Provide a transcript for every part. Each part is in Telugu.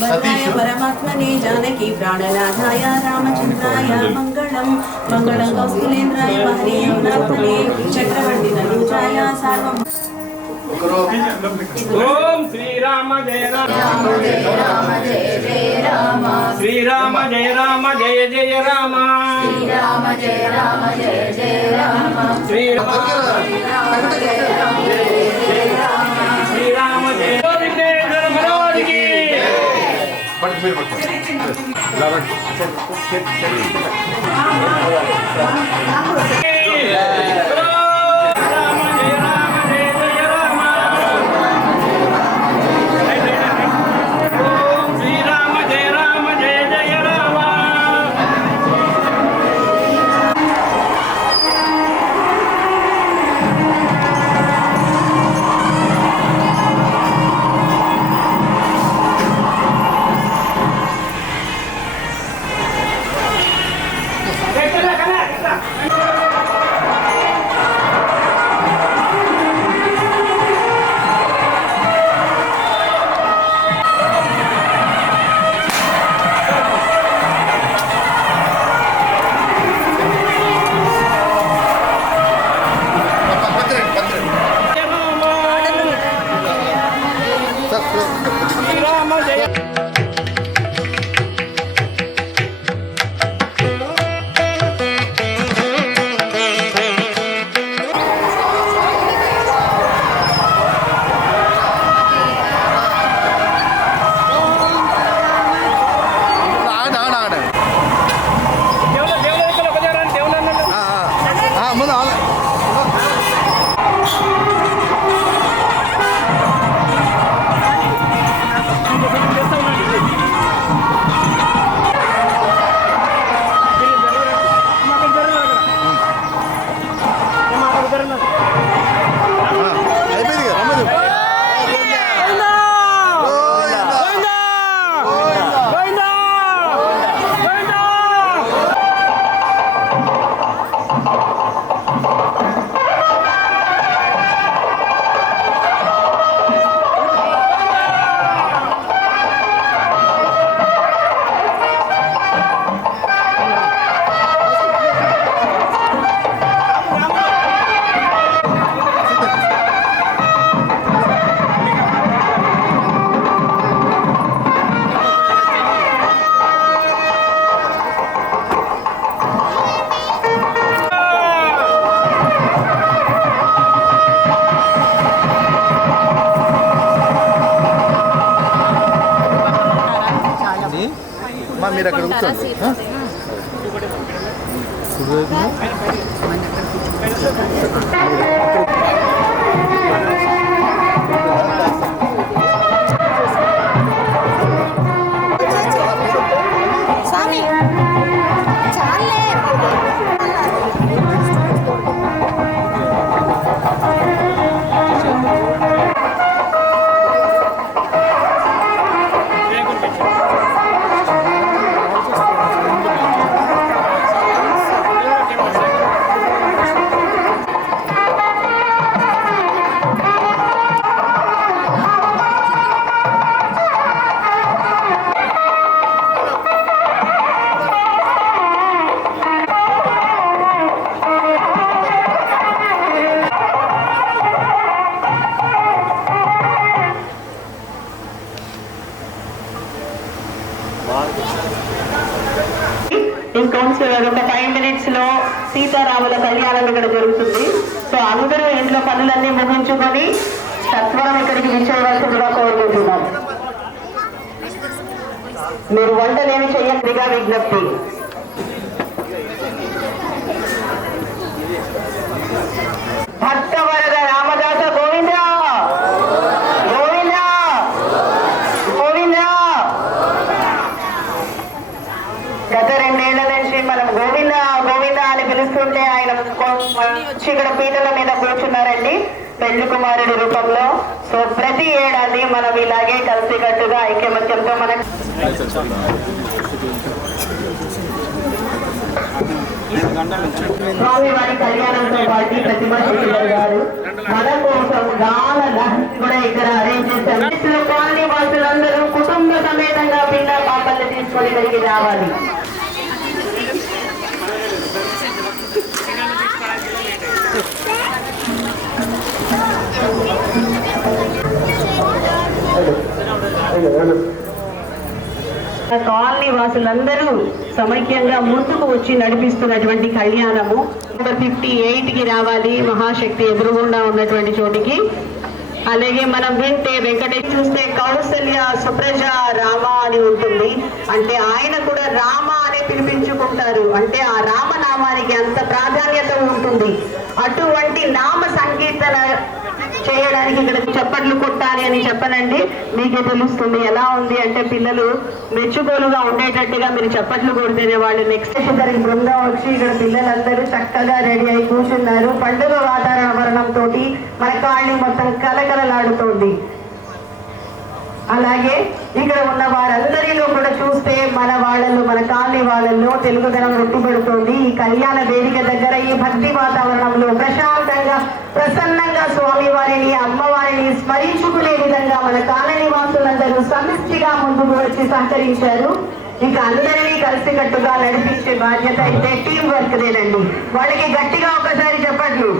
भद्राय परमात्मने जानकी प्राणनाथाय रामचंद्राय मंगलम मंगलम कौस्तुलेन्द्राय महनीयनाथने चक्रवर्ती तनूजाय सार्वम ओम श्री राम जय राम जय राम जय जय राम श्री राम जय जय राम श्री राम जय जय राम श्री राम जय राम श्री राम जय महाराज की ఇంకౌన్సిలర్ ఒక 5 minutes లో సీతారాముల కళ్యాణం ఇక్కడ జరుగుతుంది. సో అందరూ ఇంట్లో పనులన్నీ ముగించుకొని సత్వరం ఇక్కడికి విచ్చేయవలసిందిగా కోరుకుంటున్నాం. మీరు వంటలేమి చెయ్యగా విజ్ఞప్తి. భక్తవరద రామదాస గోవింద గోవింద గోవింద. గత 2 ఏళ్ల నుంచి మనం గోవింద గోవింద అని పిలుస్తుంటే ఆయన ఇక్కడ పీటల మీద కూర్చున్నారండి పెళ్లి కుమారుడి రూపంలో. సో ప్రతి ఏడాది మనం ఇలాగే కలిసికట్టుగా ఐక్యమత్యంతో మన స్వామివారి కళ్యాణంతో పాటు ప్రతిమా శేఖర్ గారు మన కోసం గాన లహరి కూడా ఇక్కడ అరేంజ్ చేశారు. కాలనీ వాసులందరూ కుటుంబ సమేతంగా పిండ పాపల్ని తీసుకొని ఇక్కడికి రావాలి. కాలనీ వాసులందరూ సమైక్యంగా ముందుకు వచ్చి నడిపిస్తున్నటువంటి కళ్యాణము 58కి రావాలి మహాశక్తి ఎదురుగుండా ఉన్నటువంటి చోటికి. అలాగే మనం వింటే వెంకటేశ్వర చూస్తే కౌసల్య సుప్రజ రామ అని ఉంటుంది. అంటే ఆయన కూడా రామ అని పిలిపించుకుంటారు. అంటే ఆ రామనామానికి అంత ప్రాధాన్యత ఉంటుంది. అటువంటి నామ సంకీర్తన చేయడానికి ఇక్కడ చప్పట్లు కొట్టాలి అని చెప్పనండి, మీకే తెలుస్తుంది ఎలా ఉంది అంటే పిల్లలు మెచ్చుకోలుగా ఉండేటట్టుగా మీరు చప్పట్లు కొడితేనే వాళ్ళు నెక్స్ట్ ఇద్దరి బృందం వచ్చి ఇక్కడ పిల్లలందరూ చక్కగా రెడీ అయి కూర్చున్నారు. పండుగ వాతావరణంతో మన కాళ్ళని మొత్తం కలకలలాడుతోంది. అలాగే ఇక్కడ ఉన్న వారందరిలో కూడా చూస్తే మన వాళ్ళల్లో మన కాలనీ వాళ్ళల్లో తెలుగుదనం రొట్టిపడుతోంది. ఈ కళ్యాణ వేదిక దగ్గర ఈ భక్తి వాతావరణంలో ప్రశాంతంగా ప్రసన్నంగా స్వామివారిని అమ్మవారిని స్మరించుకునే విధంగా మన కాలనీ వాసులందరూ సమిష్టిగా ముందుకు వచ్చి సహకరించారు. ఇక అందరినీ కలిసికట్టుగా నడిపించే బాధ్యత అయితే టీం వర్క్ దేనండి. వాళ్ళకి గట్టిగా ఒకసారి చెప్పండి.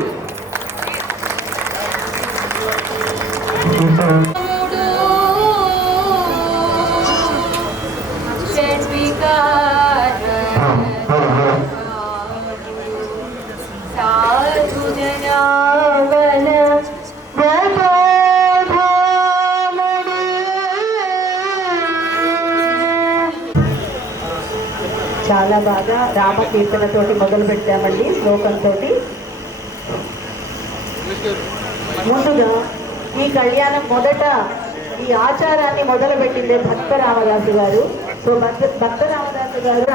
చాలా బాగా రామకీర్తనతోటి మొదలు పెట్టామండి, శ్లోకంతో. ముందుగా ఈ కళ్యాణం మొదట ఈ ఆచారాన్ని మొదలు పెట్టిందే భక్త రామదాసు గారు. సో భక్త రామదాసు గారు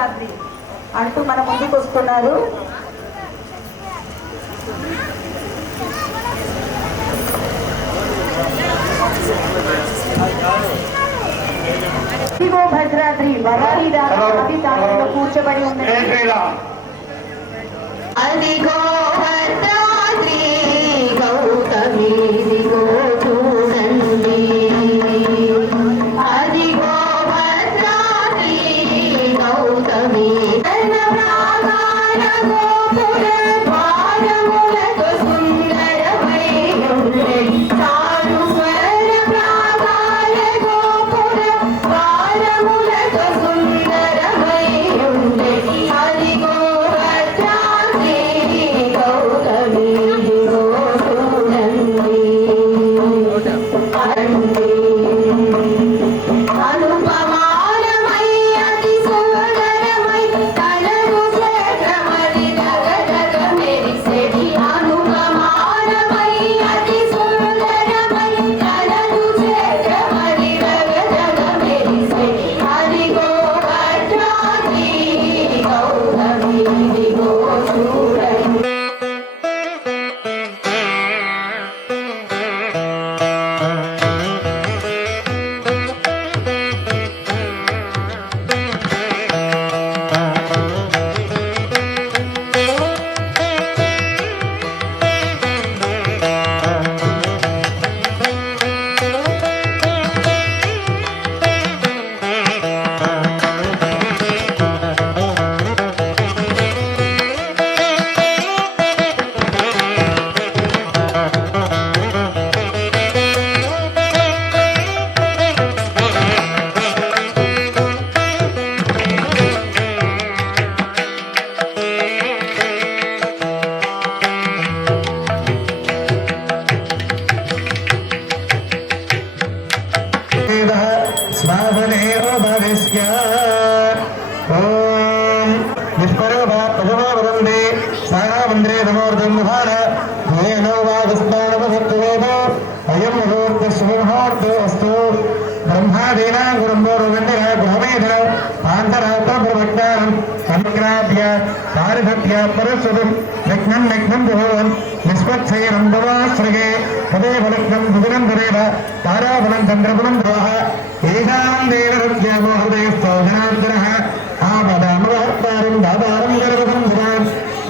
అంటూ మన ముందుకు వస్తున్నారు. భద్రాద్రి వరాలి రామది తాను కూర్చోబడి ఉన్నది. అదిగో భద్రాద్రి గౌతమి చూడండి, అదిగో భద్రాద్రి గౌతమి వర్ధమాన येनो वागस्तानवसत्वेदो अयं मुहूर्तः शुभमुहूर्तो अस्तु ब्रह्मादीनां गुरुम्बोरुगण्डः गोमेध आन्तरात्रप्रवक्तारम् अनुग्राभ्य पारिभक्त्य परस्वतं लग्नं भुवन् निष्पत्सैरं भवाश्रगे तदेव लग्नं बुधनं तदेव ताराबलं चन्द्रबलं भवः एषां देवहृद्यामोहृदयस्थो जनार्दनः आपदामवहर्तारं दातारं गर्वं भवान्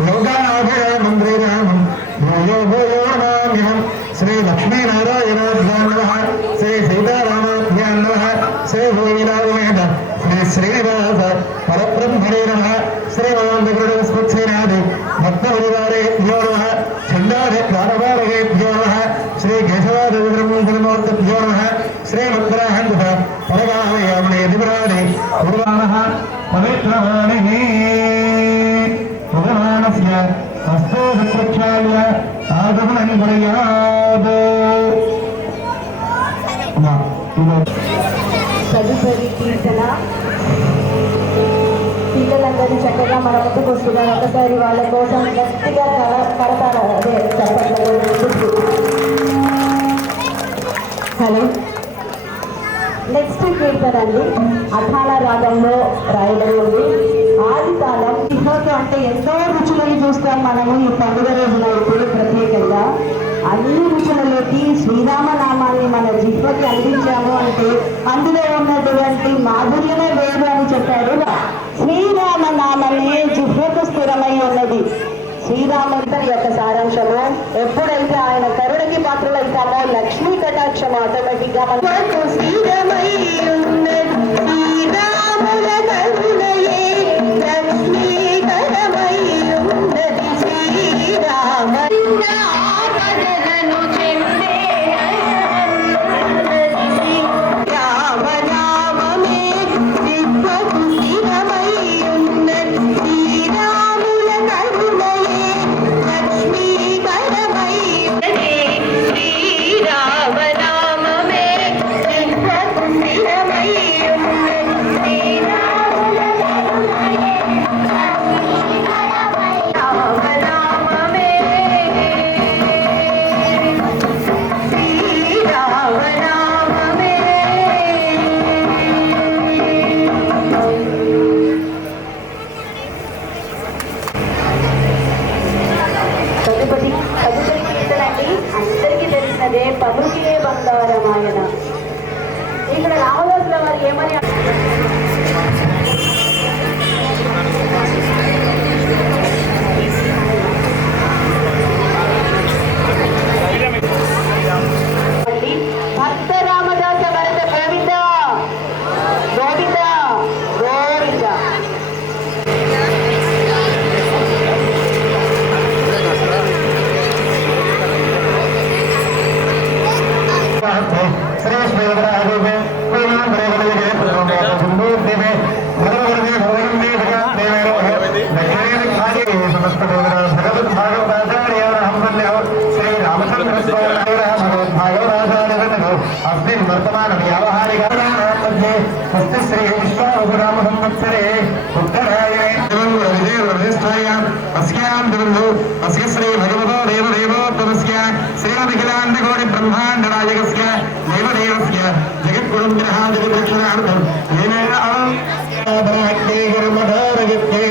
योगाभयामं श्रीरामं भूयो भूयो नमाम्यहं श्री लक्ष्मीनारायणाभ्यां नमः श्री सीतारामाभ्यां नमः श्री भूमिनारायण श्री श्रीनिवास परब्रह्मणे नमः श्रीमानन्दगरुडस्मत्सेनादि भक्तपरिवारेभ्यो नमः छन्दादि प्राणवारकेभ्यो नमः श्री केशवादिब्रह्मूर्तिभ्यो नमः श्रीमद्राहन्तः परगामयामणे दिवराणे कुर्वाणः पवित्रवाणिः भगवानस्य हस्तो प्रक्षाल्य आगमनं कुर्यात् తదుపరి కీర్తన పిల్లలందరూ చక్కగా మన ముందుకు వస్తున్నారు. ఒకసారి వాళ్ళ కోసం గట్టిగా కడతారు. అదే చప్పట్లు. హలో, నెక్స్ట్ కీర్తన అండి అఠాల రాగంలో రాయడం ఉంది. ఆది కాలం జిహ్వకు అంటే ఎంతో రుచులను చూస్తాం మనము ఈ పండుగ రోజున ఇప్పుడు ప్రత్యేకంగా అన్ని రుచులలోకి శ్రీరామనామాన్ని మన జిహ్వకి అందించాము అంటే అందులో ఉన్నటువంటి మాధుర్యమే వేరు అని చెప్పారు. శ్రీరామనామమే జిహ్వకు స్థిరమై ఉన్నది. శ్రీరాముడి యొక్క సారాంశము ఎప్పుడైతే ఆయన కరుణకి పాత్రలైతామో లక్ష్మీ కటాక్షం ఆటోమేటిక్ గా మనకు శ్రీరమై ఉన్నది. శ్రీరాముల కరుణయే లక్ష్మీ కరమై ఉన్నది. శ్రీరామ ఆపదలను చెందే రామనామమే జిహ్వకు స్థిరమై ఉన్నది. శ్రీరాముల కరుణయే లక్ష్మీ కరమై ఉన్నది. శ్రీరామనామమే జిహ్వకు స్థిరమై ఉన్నది. శ్రీరాముల కరుణయే రామనామమే శ్రీరామనామమే. తదుపరి కీర్తన అండి అందరికీ తెలిసినదే పలుకే బంగారమాయన. ఇక్కడ రామదాసుల వారు ఏమని భక్త రామదాస భరత గోవింద గోవింద గోవింద. श्री श्रीवरादेवे पूर्णांबरेवदेवे प्रभुदेवे भगवते भगवन्ते भगवदेवे दक्षिणे दिक्पाले समस्तदेवरा भगवद्भागवताचार्याः वन्दे श्री रामचन्द्र स्वामिनः भगवद्भागवताचार्यः अस्मिन् वर्तमान व्यावहारिकमध्ये मध्ये श्री विश्वावसुराम संवत्सरे उत्तरायणे विजयवर्धिष्ठायाम् अस्यां दिवन्दो अस्य श्री भगवतो देवदेवोत्तमस्य श्रीमदखिलाण्डकोटि ब्रह्माण्डनायकस्य देवदेवस्य जगद्गुरुग्रहा जगद्रक्षणार्थं येन कर्मधारयत्ते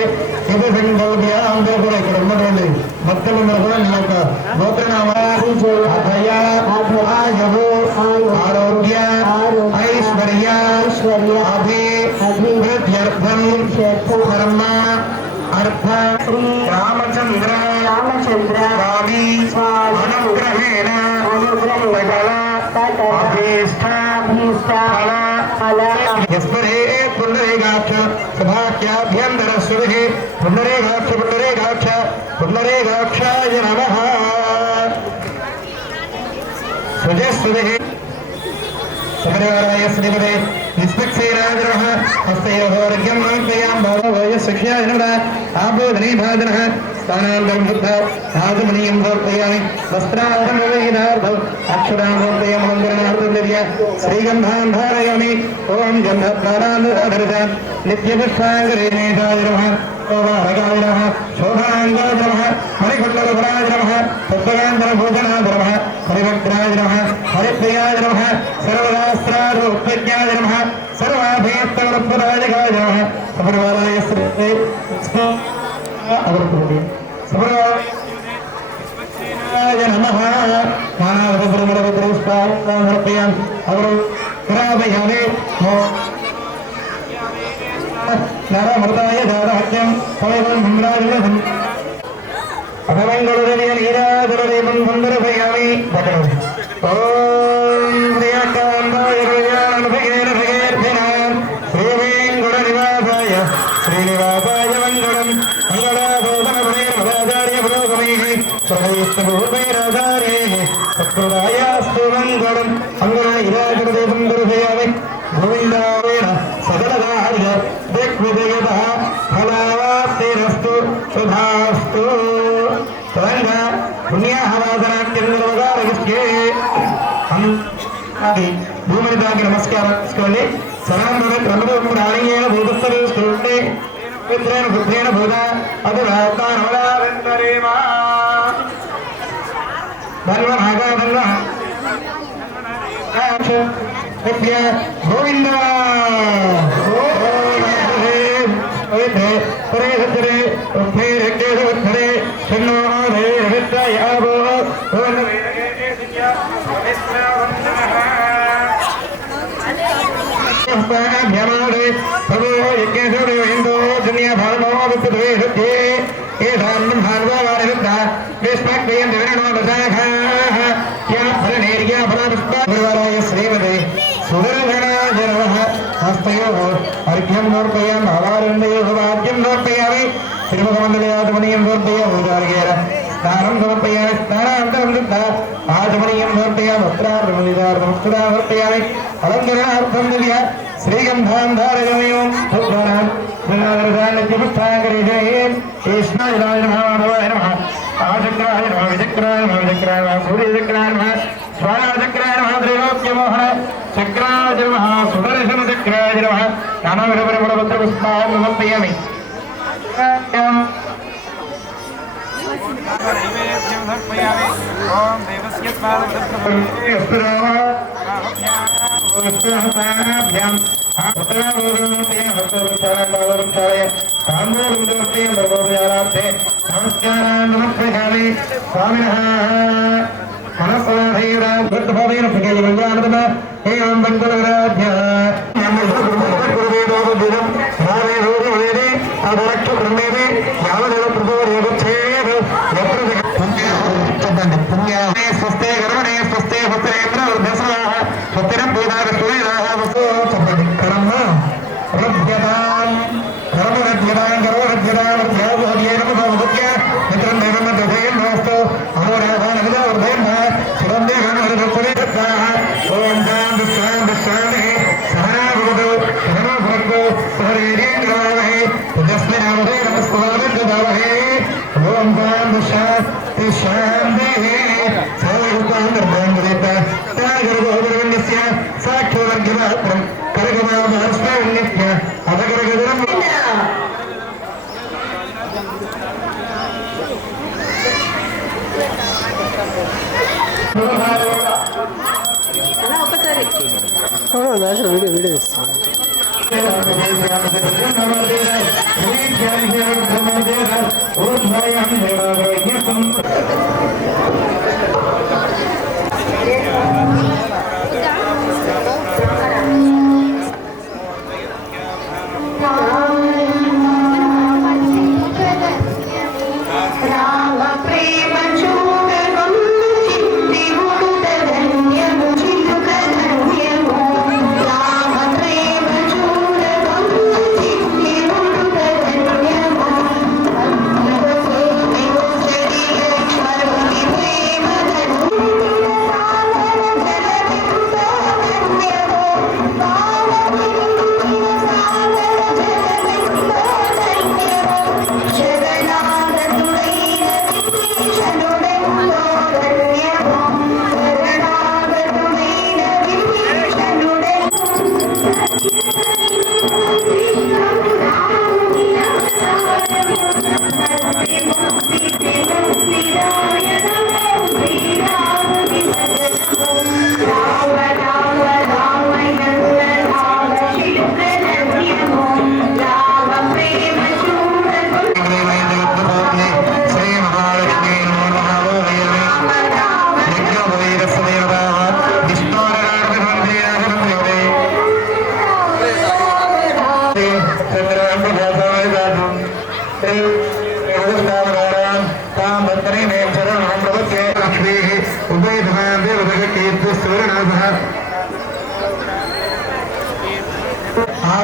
इति संभवत्यां देवपुरकर्मदोले भक्तल निर्वहणक गोत्रनामासु अभया आयवो आरोग्य ऐश्वर्य अभिवृद्ध्यर्थं धर्म अर्थ रामचंद्र स्वामी अनुग्रहेण सकल अभीष्ट फल यस्परे पुण्डरीकाक्ष सभाख्याभ्यन्तरस्वभिः पुण्डरीकाक्षाय नमः सुजस्वभिः समरवाराय श्रीमते निष्पक्षेराजनः हस्तयोः अर्घ्यं नाट्यां भावो यस्य शिक्षाय नमः आबोधनीभाजनः स्थानान्तरं शुद्ध आगमनीयं समर्पयामि वस्त्राभरणविहीनार्थम् अक्षरामूर्तयं मन्दिरनार्थं श्रीगन्धान् धारयामि ॐ गन्धप्राणान् नित्यपुष्पाङ्गरेणेशाय नमः ओवारकाय नमः शोभाङ्गाय नमः हरिकुण्डलभराय नमः तत्त्वगान्तरभोजनाय नमः हरिभद्राय नमः हरिप्रियाय नमः सर्वशास्त्रार्थोपज्ञाय नमः सर्वाभीष्टवरप्रदायकाय नमः समर्वालाय श्री समर्वाय नमः मानवपुष्पान् अवरुपयामि नरमृताय जातहत्यं सवैवं भ्राजनम् अभवङ्गलदेवीय नीराजलदेवं सुन्दरभयामि ॐ प्रियकान्ताय कल्याणभगेन भगेर्थिनां श्रीवेङ्कटनिवासाय श्रीनिवासाय मङ्गलं मङ्गलाभूषणगुणैर्मदाचार्य पुरोगमैः सर्वैस्तभूतैराचार्यैः सत्कृतायास्तु मङ्गलं मङ्गलैराजलदेवं दर्शयामि गोविन्दावेन सकलकार्य दिग्विजयतः फलावाप्तिरस्तु शुभास्तु तदङ्ग पुण्याहवादनाट्यन्दरवगारविष्ये भूमिताకి నమస్కారం చేసుకోండి సనాతన క్రమం రాణీయేన భూతస్థరుష్టే మిత్రేణ బుద్ధేన భూత అదురాతానవలారంతరేమా ధన్వనాగాధన్వ గోవింద प्रभो यज्ञेश्वरो दुनिया भावो श्रीमते सुदर्शनाय नमः हस्तयोः अर्घ्यं समर्पयामि आवारण्योः वाद्यं समर्पयामि श्रीमुखमण्डलयातमनीयं समर्पयामि स्नानं समर्पयामि स्नानान्तरं शुद्धा आचमनीयं समर्पयामि वस्त्रार्थं समर्पयामि अलङ्करणार्थं दिव्य श्रीगन्धां धारयाम्यों भगवान् कृष्णाय नमः भवाय नमः आचक्राय नमः विचक्राय नमः विचक्राय नमः सूर्यचक्राय नमः स्वाहाचक्राय नमः त्रैलोक्यमोहन चक्राय नमः सुदर्शनचक्राय नमः नानाविधपरिमलपत्रपुष्पान् समर्पयामि ओम देवस्य स्वस्ते कर्मणे स्वस्ते पुत्रेन्द्र वृद्धस्वाः स्वस्तिरं भूताः सूर्याः वसो कर्म रभ्यतां कर्मरभ्यतां करोरभ्यतां वध्यावोद्येन भवद्य मित्रं देवं दधेन नमस्तु अमोराधानमिदो वर्धेनः सुरं देवं हरिभक्तवेदत्ताः ॐ शान्तिः सहना भवतु सहनो भवतु सहरेन्द्रावहे तस्मै नमस्कुमारः ॐ शान्तिः साक्षरम करगमास्मृत्य अधकरगदरम వీడియో Thank you.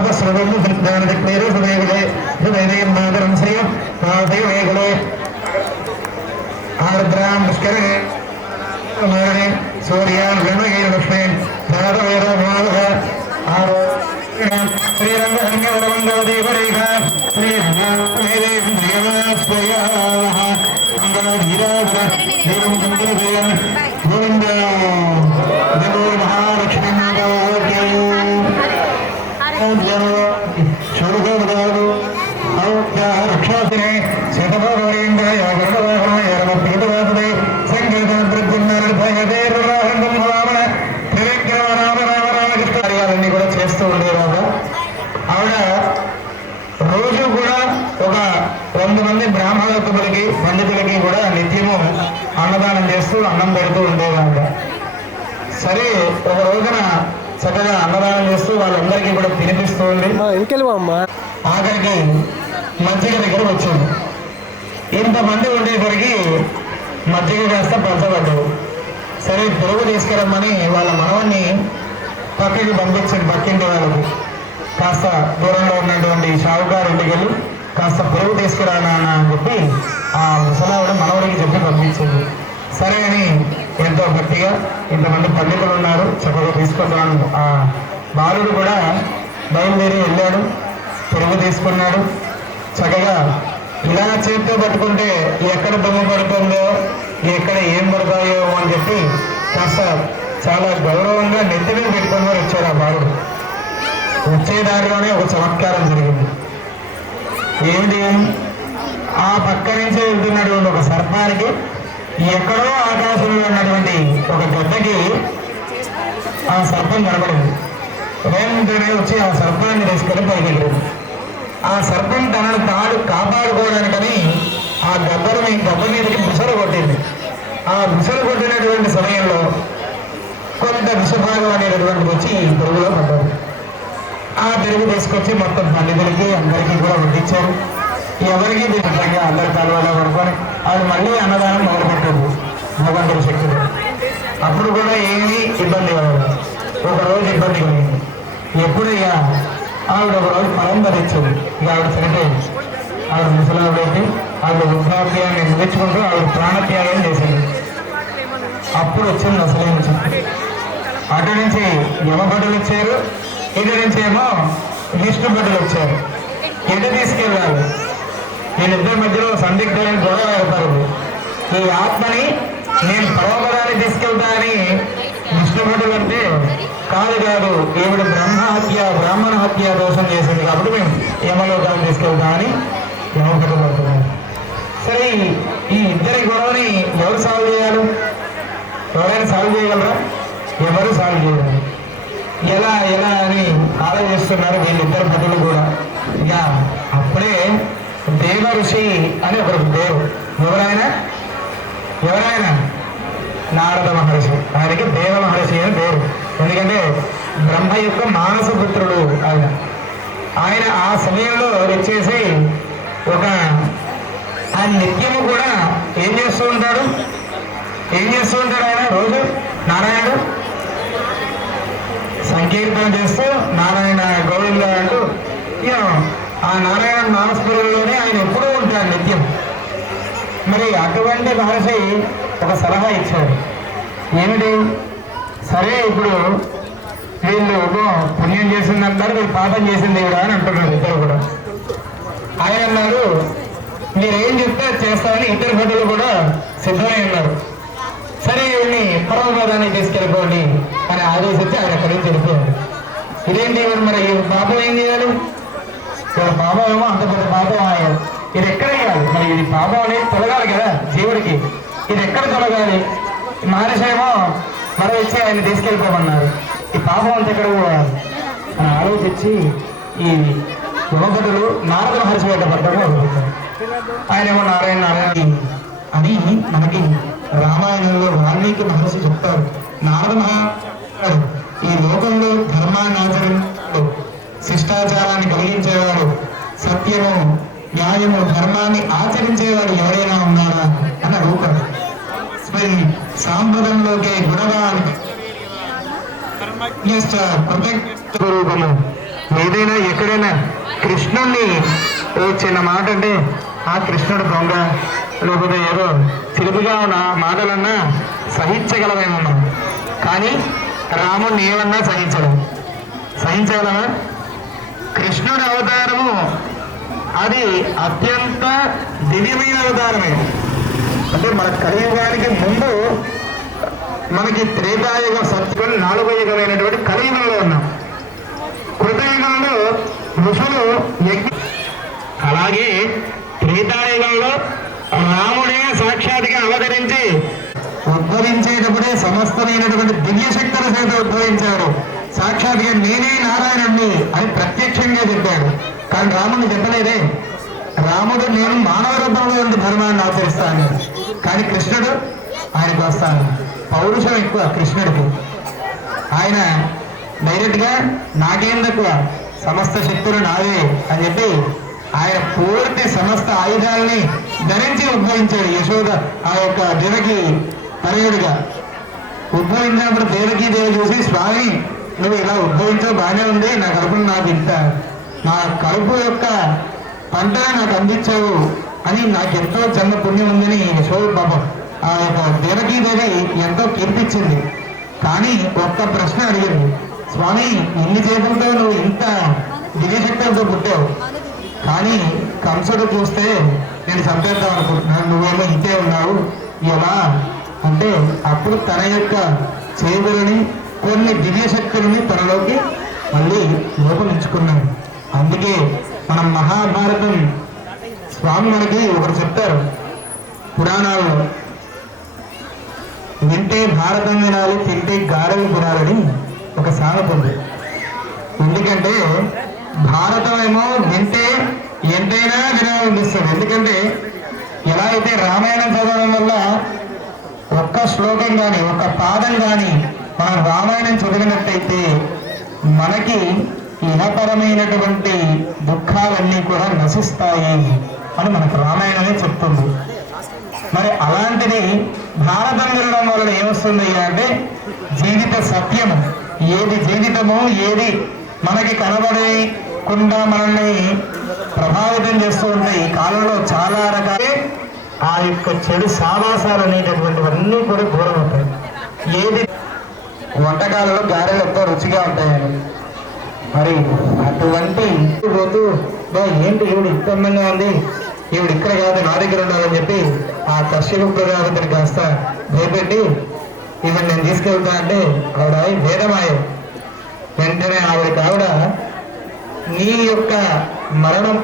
పాపస్రవము జ్ఞానచక్రేరు హృదయగులే హృదయం మాదరం శ్రియం పాదయవేగులే ఆర్ద్రాం పుష్కరే కుమారణే సూర్యాన్ విమయే లక్ష్మే నాదవేద మాధవ ఆరో శ్రీరంగ హన్యవరమంగళ దేవరేఖ శ్రీ దేవాస్వయాః మంగళ ధీరాధర దేవం మంగళదేవం గోవింద దేవో మహాలక్ష్మీ మాతాకి శోభగోదాలు రక్షాసినే శతభోగవరేంద్రాయ వరుణవాహనాయ రమపీఠవాసదే సంగీత ప్రద్యుమ్నారాయణ రామణ త్రివిక్రమ రామ రామ రామకృష్ణ కార్యాలన్నీ కూడా చేస్తూ ఉండేవారు. ఆవిడ రోజు కూడా ఒక 100 మంది బ్రాహ్మణోత్తములకి పండితులకి కూడా నిత్యము అన్నదానం చేస్తూ అన్నం పెడుతూ ఉండేవారు. సరే ఒక రోజున చక్కగా అన్నదానం చేస్తూ వాళ్ళందరికీ కూడా తినిపిస్తూ ఉంది. ఆఖరికి మజ్జిగ దగ్గర వచ్చింది. ఇంతమంది ఉండేసరికి మజ్జిగ కాస్త పంచబడ్డవు. సరే పెరుగు తీసుకురమ్మని వాళ్ళ మనవన్ని పక్కకి పంపించింది. పక్కింటి వాళ్ళకి కాస్త దూరంలో ఉన్నటువంటి షావుకారు ఇంటికి వెళ్ళి కాస్త పెరుగు తీసుకురానా అని చెప్పి ఆ ముసలావిడ మనవడికి చెప్పి పంపించింది. సరే అని ఎంతో గట్టిగా ఇంతమంది పండితులు ఉన్నారు చక్కగా తీసుకుంటున్నాను. ఆ బాలుడు కూడా బయలుదేరి వెళ్ళాడు, పెరుగు తీసుకున్నాడు. చక్కగా ఇలా చేతితో పట్టుకుంటే ఎక్కడ దొంగ పడుతుందో ఎక్కడ ఏం పడతాయో అని చెప్పి కాస్త చాలా గౌరవంగా నెత్తి మీద పెట్టుకొని వచ్చాడు ఆ బాలుడు. వచ్చే దారిలోనే ఒక చమత్కారం జరిగింది. ఏమిటి? ఆ పక్క నుంచే వెళ్తున్నటువంటి ఒక సర్పానికి ఎక్కడో ఆకాశంలో ఉన్నటువంటి ఒక గద్దకి ఆ సర్పం కనబడింది. వెంటనే వచ్చి ఆ సర్పాన్ని తీసుకొని పైకెళ్ళింది. ఆ సర్పం తనను తాడు కాపాడుకోవడానికని ఆ గబ్బ మీదకి ముసలు కొట్టింది. ఆ ముసలు కొట్టినటువంటి సమయంలో కొంత విషభాగం అనేటటువంటి వచ్చి పెరుగులో పడ్డారు. ఆ పెరుగు తీసుకొచ్చి మొత్తం పండితులకి అందరికీ కూడా వడ్డించారు. ఎవరికి దీంట్లో అందరి తలవాళ్ళ పడుకొని ఆవిడ మళ్ళీ అన్నదానం మొదలుపెట్టారు భగవంతుడి శక్తులు. అప్పుడు కూడా ఏమీ ఇబ్బంది కావాలి. ఒకరోజు ఇబ్బంది కలిగింది. ఎప్పుడయ్యా ఆవిడ ఒకరోజు ఫలం ధరించింది. ఇక ఆవిడ చనిపోయింది. ఆవిడ ముసలావిడైతే ఆవిడ వృద్ధాప్యాన్ని ముగించుకుంటూ ఆవిడ ప్రాణత్యాగం చేసింది. అప్పుడు వచ్చింది అసలైన శక్తి. అటు నుంచి యమభటులు వచ్చారు, ఇటు నుంచి ఏమో విష్ణు భటులు వచ్చారు. ఎటు తీసుకెళ్ళాలి? వీళ్ళిద్దరి మధ్యలో సందిగ్ధమైన గొడవ ఏర్పడింది. ఈ ఆత్మని నేను పరమపదాన్ని తీసుకెళ్తా అని విష్ణు భటులు అంటే కాదు ఈవిడ బ్రాహ్మణ హత్య దోషం చేసింది కాబట్టి మేము యమలోకాన్ని తీసుకెళ్తామని యమభటులు అంటున్నారు. సరే ఈ ఇద్దరి గొడవని ఎవరు సాల్వ్ చేయాలి? ఎవరైనా సాల్వ్ చేయగలరా? ఎవరు సాల్వ్ చేయగలరు? ఎలా అని ఆలోచిస్తున్నారు వీళ్ళిద్దరు భటులు కూడా. ఇక అప్పుడే దేవ ఋషి అని ఒకరు దేవు. ఎవరైనా నారద మహర్షి. ఆయనకి దేవ మహర్షి అని పేరు. ఎందుకంటే బ్రహ్మ యొక్క మానసపుత్రుడు ఆయన ఆ సమయంలో వచ్చేసి ఆ నిత్యము కూడా ఏం చేస్తూ ఉంటాడు ఆయన రోజు నారాయణుడు సంకీర్తన చేస్తూ నారాయణ గౌరవ అంటూ ఆ నారాయణ నామస్మరణలోనే ఆయన ఎప్పుడూ ఉంటాడు నిత్యం. మరి అటువంటి మహర్షి ఒక సలహా ఇచ్చాడు. ఏమిటి? సరే ఇప్పుడు వీళ్ళు పుణ్యం చేసిందంటారు, వీళ్ళు పాపం చేసింది కూడా అని అంటున్నారు ఇద్దరు కూడా. ఆయన అన్నారు మీరేం చెప్తే చేస్తామని ఇద్దరు భటులు కూడా సిద్ధమై ఉన్నారు. సరే వీళ్ళని పరమపదాన్ని తీసుకెళ్ళిపోండి అని ఆదేశించి ఆయన అక్కడి నుంచి వెళ్ళిపోయాడు. ఇదేంటి మరి ఈ పాపం ఏం చేయాలి? పాపం ఏమో అంత పెద్ద పాపం అయ్యారు. ఇది ఎక్కడ వేయాలి? మరి ఇది పాపం అనేది తొలగాలి కదా జీవుడికి. ఇది ఎక్కడ తొలగాలి? మహర్షి ఏమో మరో ఇచ్చి ఆయన తీసుకెళ్ళిపోమన్నారు. ఈ పాపం అంతా ఎక్కడ పోవాలి అని ఆలోచించి ఈ యువకులు నారద మహర్షి వెంట పడ్డాము. ఆయన ఏమో నారాయణ అని మనకి రామాయణంలో వాల్మీకి మహర్షి చెప్తారు. నారద మహర్షి ఈ లోకంలో ధర్మాన్ని ఆచరించాడు, శిష్టాచారాన్ని కలిగించేవాడు, సత్యము న్యాయము ధర్మాన్ని ఆచరించేవాడు ఎవరైనా ఉన్నారా అని అడుగుతాడు. సాంప్రదంలోకి గుణవాన్ రూపము ఏదైనా ఎక్కడైనా కృష్ణుణ్ణి ఓ చిన్న మాట అంటే ఆ కృష్ణుడు దొంగ లేకపోతే ఏదో చిరుపుగా ఉన్న మాటలన్నా సహించగలమేమో మనం, కానీ రాముడిని ఏమన్నా సహించగలమా? కృష్ణుడి అవతారము అది అత్యంత దివ్యమైన అవతారమే. అంటే మన కలియుగానికి ముందు మనకి త్రేతాయుగ సత్యం 4వ యుగమైనటువంటి కలియుగంలో ఉన్నాం. కృతయుగంలో ఋషులు అలాగే త్రేతాయుగంలో రాముడే సాక్షాత్గా అవతరించి ఉద్భవించేటప్పుడే సమస్తమైనటువంటి దివ్య శక్తుల చేత ఉద్భవించాడు. సాక్షాత్గా నేనే నారాయణుణ్ణి అని ప్రత్యక్షంగా చెప్పాడు. కానీ రాముడిని చెప్పలేదే. రాముడు నేను మానవ రూపంలో ఉండి ధర్మాన్ని ఆచరిస్తాను, కానీ కృష్ణుడు ఆయనకు వస్తాను. పౌరుషం ఎక్కువ కృష్ణుడికి. ఆయన డైరెక్ట్గా నాకేం తక్కువ, సమస్త శక్తులు నావే అని చెప్పి ఆయన పూర్తి సమస్త ఆయుధాలని ధరించి ఉద్భవించాడు. యశోద ఆ యొక్క దేవకి తనయుడిగా ఉద్భవించినప్పుడు దేవకి దేవి చూసి, స్వామి నువ్వు ఇలా ఉద్భవించడం బాగానే ఉంది, నా కడుపును నాకు ఇంత నా కడుపు యొక్క పంటనే నాకు అందించావు అని నాకెంతో జన్మ పుణ్యం ఉందని యశోద పాపం ఆ యొక్క దేవకీ దేవి ఎంతో కీర్తించింది. కానీ ఒక్క ప్రశ్న అడిగింది, స్వామి ఇన్ని చేతులతో నువ్వు ఇంత దివ్యశక్తులతో పుట్టావు, కానీ కంసుడు చూస్తే నేను చంపేద్దాం అనుకుంటున్నాను, నువ్వేమో ఇంతే ఉన్నావు ఎలా అంటే అప్పుడు తన యొక్క చేతులని కొన్ని దివ్యశక్తులని తనలోకి మళ్ళీ లోపలించుకున్నాడు. అందుకే మనం మహాభారతం స్వామి మనకి ఒకరు చెప్తారు పురాణాల్లో, వింటే భారతం వినాలి, తింటే గారెలు తినాలని ఒక సామెత ఉంది. ఎందుకంటే భారతం ఏమో వింటే ఎంతైనా వినాలనిపిస్తుంది. ఎందుకంటే ఎలా అయితే రామాయణం చదవడం వల్ల ఒక్క శ్లోకం కానీ ఒక్క పాదం కానీ మనం రామాయణం చదివినట్టయితే మనకి ఇహపరమైనటువంటి దుఃఖాలన్నీ కూడా నశిస్తాయి అని మనకు రామాయణమే చెప్తుంది. మరి అలాంటిది భారతం వినడం వలన ఏమొస్తుంది అంటే జీవిత సత్యము, ఏది జీవితమో ఏది మనకి కనబడకుండా మనల్ని ప్రభావితం చేస్తూ ఉంటాయి. ఈ కాలంలో చాలా రకాల ఆ యొక్క చెడు సావాసాలు అనేటటువంటివన్నీ కూడా దూరం ఉంటాయి. ఏది వంటకాలలో గారెలు ఎంతో రుచిగా ఉంటాయని, మరి అటువంటి పోతూ ఏంటి ఈవిడ ఇంత అందంగా ఉంది, ఈవిడ ఇక్కడ కాదు నా దగ్గర ఉండాలని చెప్పి ఆ కశ్యప ప్రజాపతిని కాస్త భయపెట్టి ఈవిడ నేను తీసుకెళ్తా అంటే ఆవిడ వేదమాయ. వెంటనే ఆవిడ నీ యొక్క మరణం,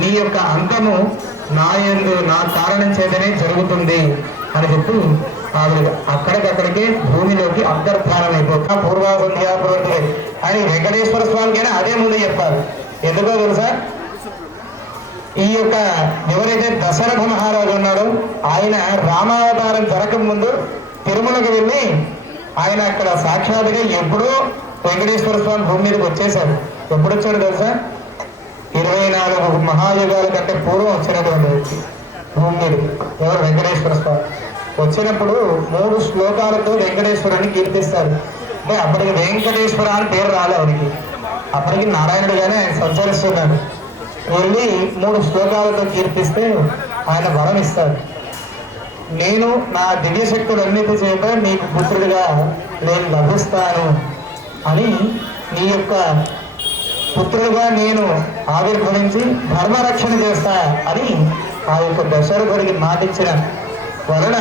నీ యొక్క అంతము నా కారణం చేతనే జరుగుతుంది అని చెప్పి ఆవిడ అక్కడికక్కడికి భూమిలోకి అంతర్ధానం అయిపోతా. పూర్వాసంధ్యాపురంలో అని వెంకటేశ్వర స్వామికైనా అదే ముందు చెప్పాలి. ఎందుకో తెలుసా, ఈ యొక్క ఎవరైతే దశరథ మహారాజు ఉన్నాడో ఆయన రామావతారం జరగక ముందు తిరుమలకు వెళ్ళి ఆయన అక్కడ సాక్షాత్గా ఎప్పుడూ వెంకటేశ్వర స్వామి భూమి మీదకి వచ్చేసాడు. ఎప్పుడు వచ్చాడు తెలుసా, 24 మహాయుగాల కంటే పూర్వం వచ్చినటువంటి వ్యక్తి భూమి మీదకి. ఎవరు? వెంకటేశ్వర స్వామి. వచ్చినప్పుడు 3 శ్లోకాలతో వెంకటేశ్వరుని కీర్తిస్తారు. అంటే అప్పటికి వెంకటేశ్వర అని పేరు రాలే అవనికి, అప్పటికి నారాయణుడిగానే ఆయన సంచరిస్తున్నాడు. వెళ్ళి 3 శ్లోకాలతో కీర్తిస్తే ఆయన వరం ఇస్తాడు. నేను నా దివ్యశక్తులన్నిటి చేత నీకు పుత్రుడిగా నేను లభిస్తాను అని, నీ యొక్క పుత్రుడుగా నేను ఆవిర్భవించి ధర్మరక్షణ చేస్తా అని ఆ యొక్క దశరథుడికి మాటిచ్చిన వలన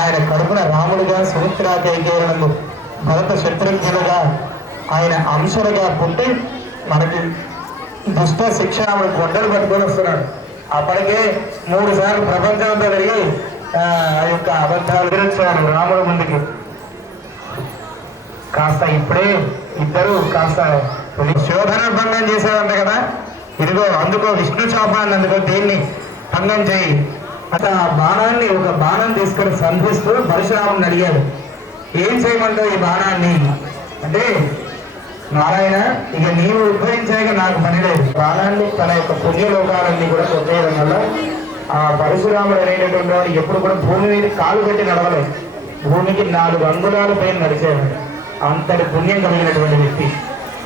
ఆయన కడుపున రాముడిగా, సుమిత్రా కైకేయులకు భరత శత్రుఘ్నులుగా ఆయన అంశలుగా పుట్టి మనకి దుష్ట శిక్ష గొడ్డలు పట్టుకొని వస్తున్నాడు. అప్పటికే 3 సార్లు ప్రపంచంతో తిరిగి ఆ యొక్క అబద్ధాలు ఎదురొచ్చాడు రాముడు ముందుకి. కాస్త ఇప్పుడే ఇద్దరు కాస్త శోధన భంగం చేసేదంట కదా, ఇదిగో అందుకో విష్ణు చాపాన్ని, అందుకో దేన్ని భంగం చేయి అట్లా ఆ బాణాన్ని ఒక బాణం తీసుకొని సంధిస్తూ పరశురాముని అడిగాడు, ఏం చేయమంటావు ఈ బాణాన్ని అంటే, నారాయణ ఇక నీవు ఉద్భవించాక నాకు పని లేదు. బాణాన్ని తన యొక్క పుణ్యలోకాలన్నీ కూడా కొట్టేయడం వల్ల ఆ పరశురాముడు అనేటటువంటి వాడు ఎప్పుడు కూడా భూమి మీద కాలు పెట్టి నడవలేదు. భూమికి 4 అంగుళాల పైన నడిచేవాడు. అంతటి పుణ్యం కలిగినటువంటి వ్యక్తి.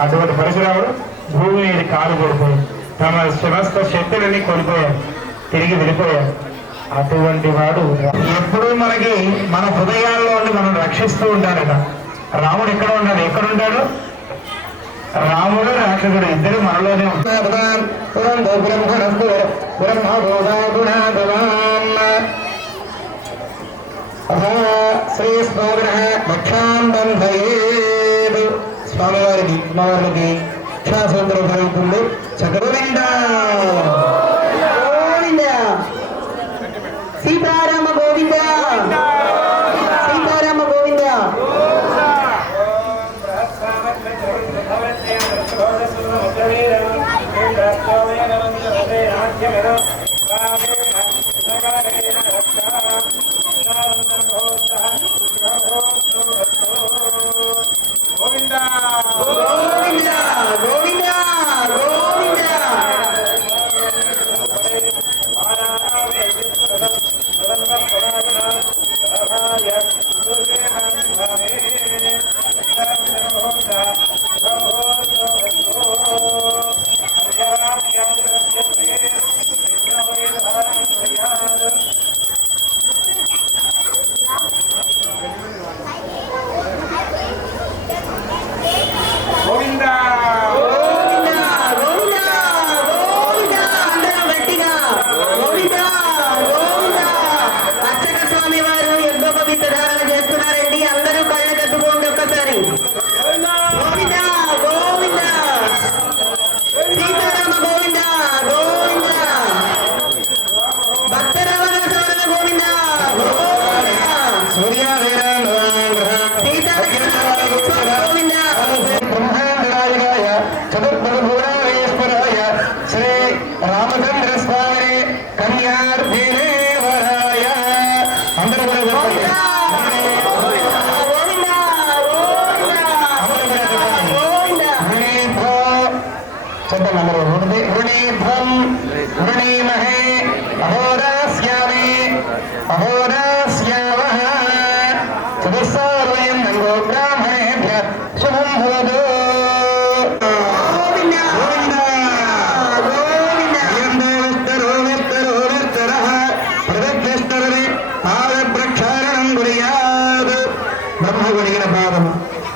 అటువంటి పరశురాముడు భూమి మీద కాలు పడిపోయి తమ సమస్త శక్తులని కోల్పోయారు, తిరిగి వెళ్ళిపోయారు. అటువంటి వాడు ఎప్పుడూ మనకి మన హృదయాల్లో ఉండి మనం రక్షిస్తూ ఉంటాడట. రాముడు ఎక్కడ ఉన్నాడు? ఎక్కడుంటాడు? రాముడు రాక్షసుడు ఇద్దరు మనలోనే ఉంటారు. స్వామివారికి అమ్మవారికి క్షాసూత్రం జరుగుతుంది. చక్రవింద సీతారామ గోవింద, సీతారామ గోవింద.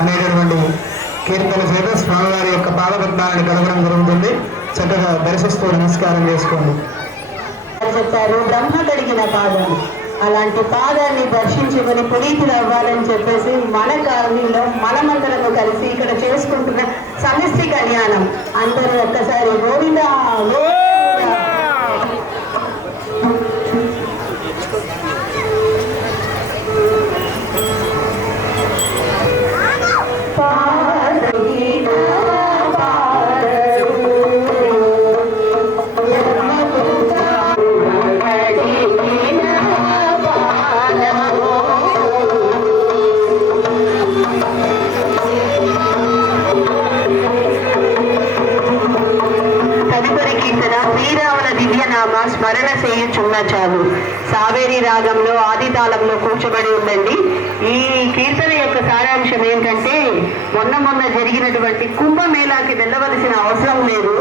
అనేటటువంటి కీర్తన చేత స్వామివారి యొక్క పాదపద్మాలను కలగడం జరుగుతుంది. చక్కగా దర్శిస్తూ నమస్కారం చేసుకోండి. చెప్పారు బ్రహ్మ కడిగిన పాదం, అలాంటి పాదాన్ని దర్శించుకొని పునీతులు అవ్వాలని చెప్పేసి మన కాలనీలో మనమందరము కలిసి ఇక్కడ చేసుకుంటున్న సమిష్టి కళ్యాణం. అందరూ ఒక్కసారి గోవిందా స్మరణ చేయుచున్న చాలు. సావేరి రాగంలో ఆది తాళంలో కూర్చోబడి ఉందండి. ఈ కీర్తన యొక్క సారాంశం ఏంటంటే, మొన్న జరిగినటువంటి కుంభమేళాకి వెళ్ళవలసిన అవసరం లేదు,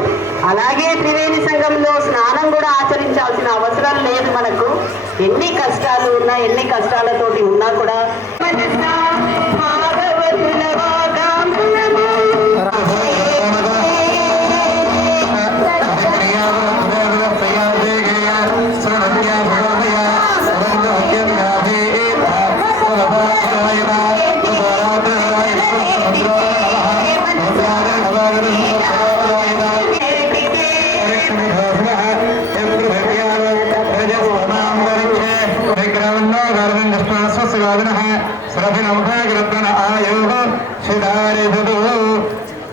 అలాగే త్రివేణి సంఘంలో స్నానం కూడా ఆచరించాల్సిన అవసరం లేదు. మనకు ఎన్ని కష్టాలు ఉన్నా, ఎన్ని కష్టాలతోటి ఉన్నా కూడా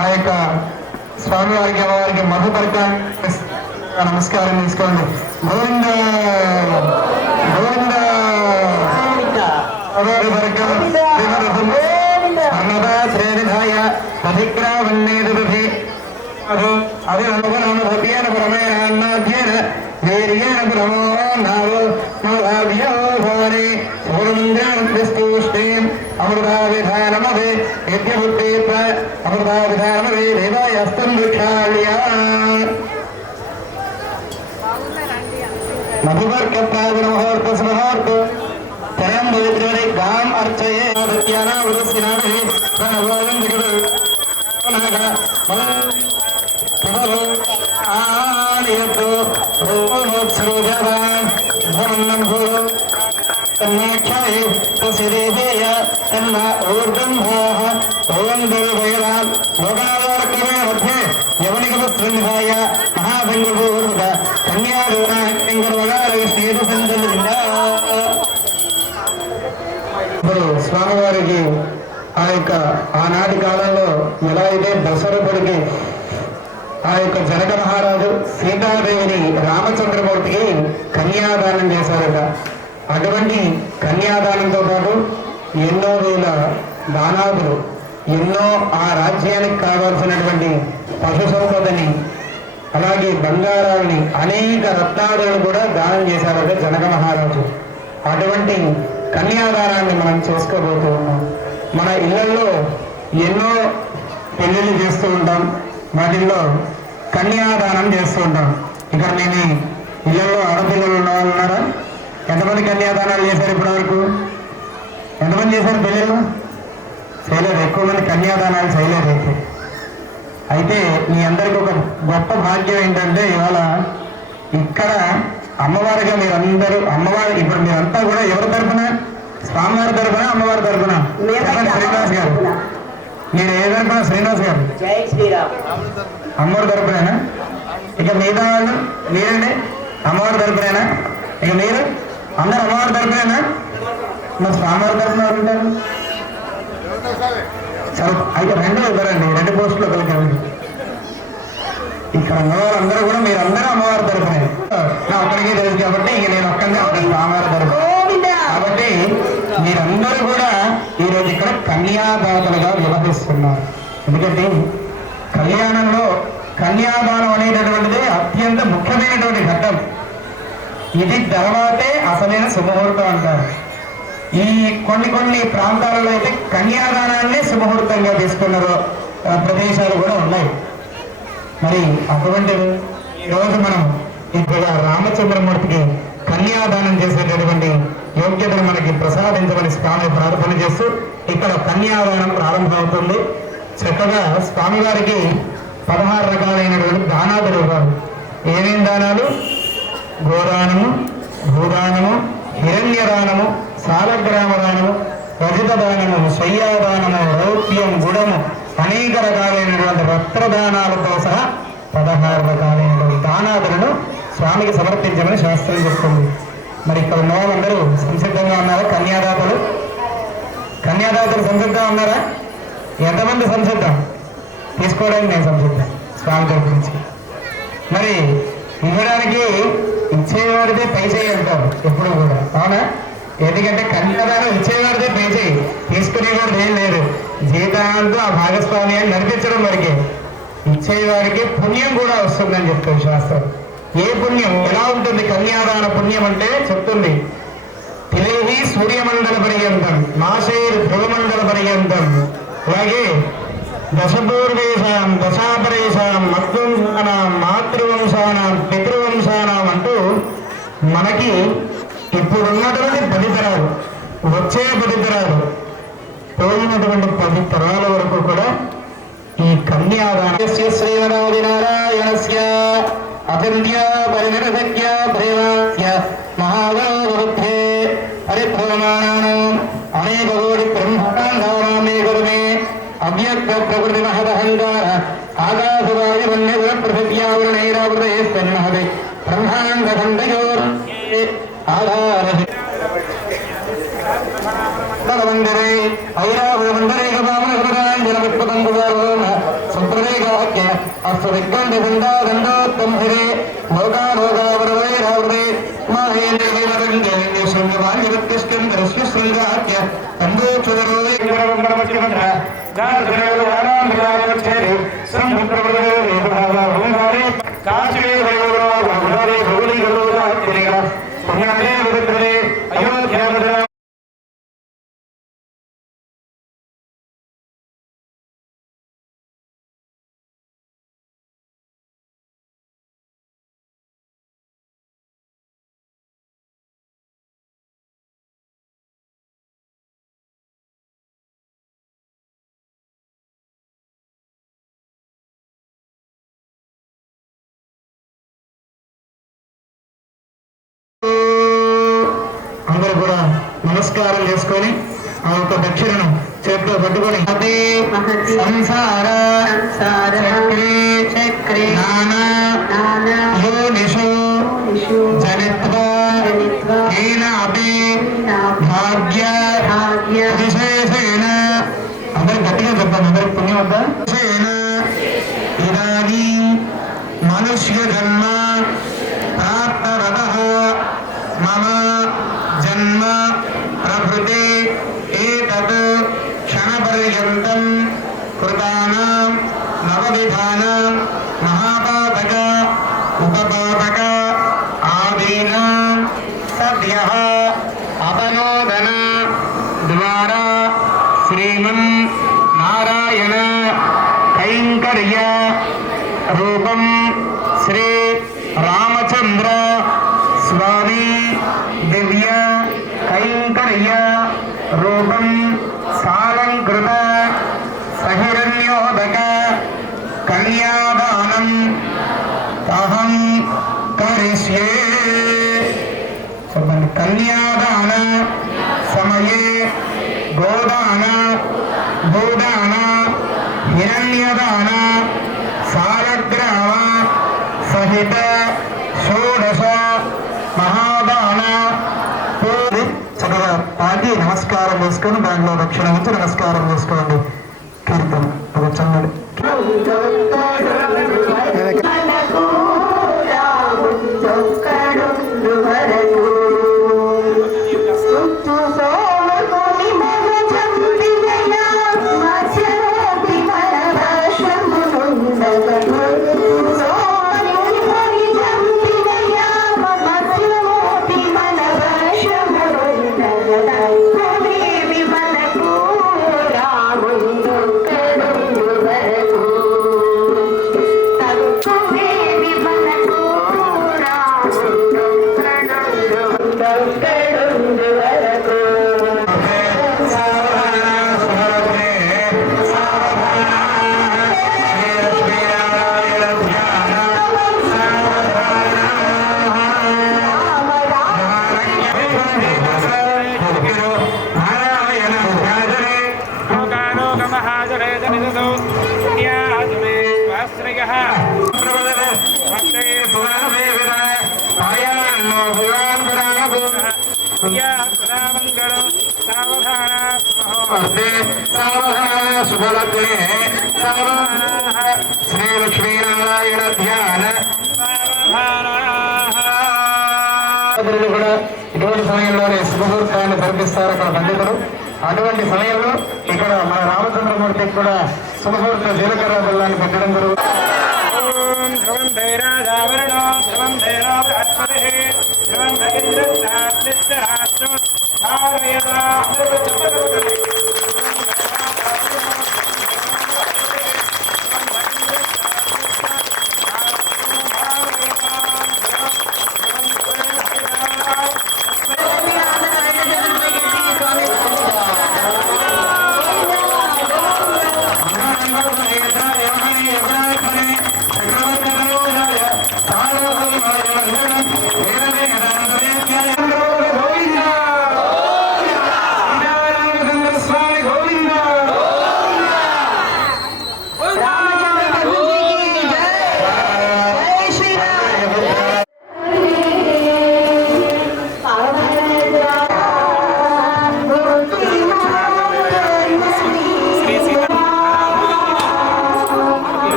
ఆ యొక్క స్వామివారికి అమ్మవారికి మధుపరిక నమస్కారం తీసుకోండి. గోవింద గోవింద అన్నదా శ్రేనిధాయ పథిగ్రావన్నేదుభి అభినవనమభ్యేన పరమేనాధ్యేన వీర్యేణ పరమో నావో భారి పూర్ణంద్రాణస్తూష్ణీం अमृताविधानमदे यज्ञपुत्रेत्र अमृताविधानमदे देवायस्तं वृक्षाल्य मधुवर्कप्रावणमुहूर्तसमुहूर्त त्रयं भवित्रे गाम् अर्चये आदित्यानां वृदस्यनामहे प्रणवोऽयं विगतनाग आनियतो ओमोत्सरोजवान् धर्मं भूरो तन्नाख्याये तस्यदेवेय तन्ना ऊर्ध्वंभाः ओं देवैरां लोकावर्कमे मध्ये यवनिकवस्त्रनिधाय महाभङ्गपूर्वक कन्यादोराङ्गरवगारय श्रीरुपन्दलिंग స్వామివారికి ఆ యొక్క ఆనాటి కాలంలో ఎలా అయితే దశరథుడికి ఆ యొక్క జనక మహారాజు సీతాదేవిని రామచంద్రమూర్తికి కన్యాదానం చేశారట. అటువంటి కన్యాదానంతో పాటు ఎన్నో వేల దానాదులు, ఎన్నో ఆ రాజ్యానికి కావాల్సినటువంటి పశు సంపదని, అలాగే బంగారాన్ని, అనేక రత్నాదులను కూడా దానం చేశారట జనక మహారాజు. అటువంటి కన్యాదానాన్ని మనం చేసుకోబోతూ ఉన్నాం. మన ఇళ్లలో ఎన్నో పెళ్లిళ్ళు చేస్తూ ఉంటాం, వాటిల్లో కన్యాదానం చేస్తూ ఉంటాం. ఇక్కడ నేను ఇళ్లలో ఆడపిల్లలు ఉన్న వాళ్ళు ఉన్నారా? ఎంతమంది కన్యాదానాలు చేశారు ఇప్పటి వరకు? ఎంతమంది చేశారు పెళ్ళిళ్ళు? చేయలేదు. ఎక్కువ మంది కన్యాదానాలు చేయలేదు. అయితే మీ అందరికీ ఒక గొప్ప భాగ్యం ఏంటంటే ఇవాళ ఇక్కడ అమ్మవారిగా మీరందరూ, అమ్మవారి ఇప్పుడు మీరంతా కూడా ఎవరి తరఫున? స్వామివారి తరఫున, అమ్మవారి తరఫున? శ్రీనివాస్ గారు. మీరు ఏ తరఫున? శ్రీనివాస్ గారు. జై శ్రీరామ్. అమ్మవారి తరఫునేనా? ఇక మిగతా వాళ్ళు మీరండి అమ్మవారి తరఫునేనా? ఇక మీరు అందరు అమ్మవారి తరఫునేనా? మరి స్వామివారి తరఫున ఉంటారు. అయితే రెండు ఇవ్వరండి, రెండు పోస్టులు కలిగి ఇక్కడ అమ్మవారు అందరూ కూడా మీరందరూ అమ్మవారి తరఫునే. నా ఒక్కడికి తెలుసు కాబట్టి ఇక నేను ఒక్కడే అమ్మవారి తరఫు. కాబట్టి మీరందరూ కూడా ఈరోజు ఇక్కడ కన్యాదాతలుగా వ్యవహరిస్తున్నారు. ఎందుకంటే కళ్యాణంలో కన్యాదానం అనేటటువంటిది అత్యంత ముఖ్యమైనటువంటి ఘట్టం. ఇది తర్వాతే అసలైన శుభముహూర్తం అంటారు. ఈ కొన్ని ప్రాంతాలలో అయితే కన్యాదానాన్ని శుభముహూర్తంగా తీసుకున్న ప్రదేశాలు కూడా ఉన్నాయి. మరి అటువంటి ఈరోజు మనం ఇక్కడ రామచంద్రమూర్తికి కన్యాదానం చేసేటటువంటి యోగ్యతను మనకి ప్రసాదించమని స్వామి ప్రార్థన చేస్తూ ఇక్కడ కన్యాదానం ప్రారంభమవుతుంది. చక్కగా స్వామివారికి 16 రకాలైనటువంటి దానాదులు ఇవ్వాలి. ఏమేం దానాలు? గోదానము, భూదానము, హిరణ్యదానము, సాలగ్రామ దానము, రజిత దానము, శయ్యాదానము, రౌప్యం, గుడము, అనేక రకాలైనటువంటి వస్త్రదానాలతో సహా 16 రకాలైనటువంటి దానాదులను స్వామికి సమర్పించమని శాస్త్రం చెప్తుంది. మరి ఇక్కడ ఉన్న వాళ్ళందరూ సంసిద్ధంగా ఉన్నారా? కన్యాదాతలు సంసిద్ధంగా ఉన్నారా? ఎంతమంది సంసిద్ధం? తీసుకోవడానికి నేను సంసిద్ధం స్వామి తరపు నుంచి. మరి ఇవ్వడానికి ఇచ్చేవాడితే పై చేయి అంటారు ఎప్పుడు కూడా, అవునా? ఎందుకంటే కన్యాదానం ఇచ్చేవాడితే పే చేయి, తీసుకునేవాడు ఏం లేదు. జీవితాంతో ఆ భాగస్వామ్యాన్ని నడిపించడం వరకే. ఇచ్చేవారికి పుణ్యం కూడా వస్తుందని చెప్తుంది శాస్త్రం. ఏ పుణ్యం? ఎలా ఉంటుంది కన్యాదాన పుణ్యం అంటే చెప్తుంది. తిలేహి సూర్యమండల పర్యంతం, మాసేర్ ధ్రువమండల పర్యంతం, అలాగే దశపూర్వేశాం, దశాపరేశాం, మద్వంశానాం, మాతృవంశానాం, పితృవంశానాం అంటూ మనకి ఇప్పుడున్నటువంటి 10 తరాలు, వచ్చే 10 తరాలు, పోయినటువంటి 10 తరాల వరకు కూడా ఈ కన్యాదాన శ్రీనారాయణస్య అభిర్య పరినిరసక్య ప్రేమాస్య మహాగౌరవే పరిభ్రమాణానాం అనేక కోటి బ్రహ్మాండానామే గురుమే అవ్యక్త ప్రకృతి మహదహంకార ఆకాశవాయు వన్యగుణ పృథివ్యావృణైరావృతే స్వన్మహదే బ్రహ్మాండ ఖండయోర్ ఆధార వందరే ఐరావృమందరే గవామనగరాంజనవిత్పతంగువారోణ సుప్రదేగాఖ్య అస్సు విగ్గండి దండోత్తం హరే లోకాలోకావృతైరావృతే మాహేంద్రవైనరంగే శృంగవాణ్యవత్తిష్ఠందరస్వశృంగాఖ్య తండోక్షుదరోదయమంగళమచిమంద్ర గాఢ నమస్కారం చేసుకొని ఆ యొక్క దక్షిణను చేతిలో పట్టుకొని అదే సంసార చక్రే నానా యోనిషు జనిత్వా కేన అపి భాగ్య విశేషేణ అందరికి గట్టిగా చెప్పండి, అందరికి పుణ్యం వద్దా ఇదానీ మనుష్య జన్మ ప్రాప్తరతః మమ జన్మ ప్రభృతే ఏతత్ క్షణపర్యంతం కృతానాం నవవిధానాం మహాపాతక ఉపపాతక ఆదీనాం సద్యః అపనోదన ద్వారా శ్రీమన్ నారాయణ కైంకర్య రూపం శ్రీ రామచంద్ర స్వామి దివ్య కైంకర్య రూపం సాలంకృత సహిరణ్యోదక కన్యాదానం అహం కరిష్యే. చెప్పండి. కన్యాదాన సమయే గోదాన భూదాన హిరణ్యదాన సాలగ్రామ సహిత షోడశ మహాదాన చక్కగా పాటి నమస్కారం చేసుకొని దాంట్లో దక్షిణ వచ్చి నమస్కారం చేసుకోండి. కీర్తన ఒక చన్నడి శుభలగ్నే శ్రీ లక్ష్మీనారాయణ ధ్యాన కూడా ఇటువంటి సమయంలోనే శుభముహూర్తాన్ని జరిపిస్తారు అక్కడ పండితులు. అటువంటి సమయంలో ఇక్కడ మన రామచంద్రమూర్తికి కూడా శుభముహూర్త జీలకర్ర బెల్లాన్ని పెట్టడం జరుగుతుంది.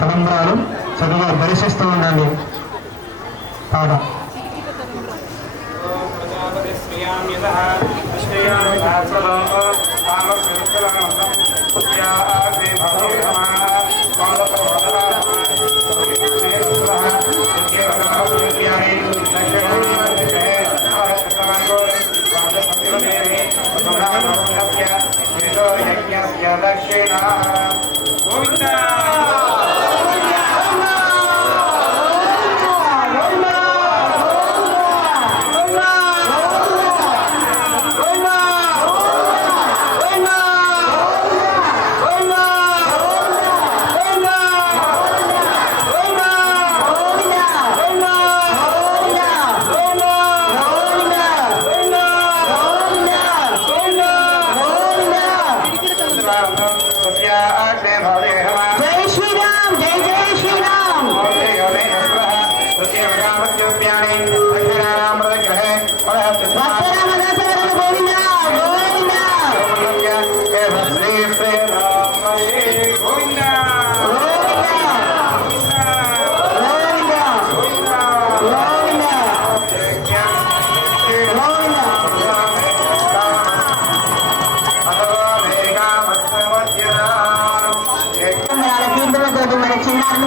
తలంబరాలు చదువుగా దర్శిస్తూ ఉండండి. పాట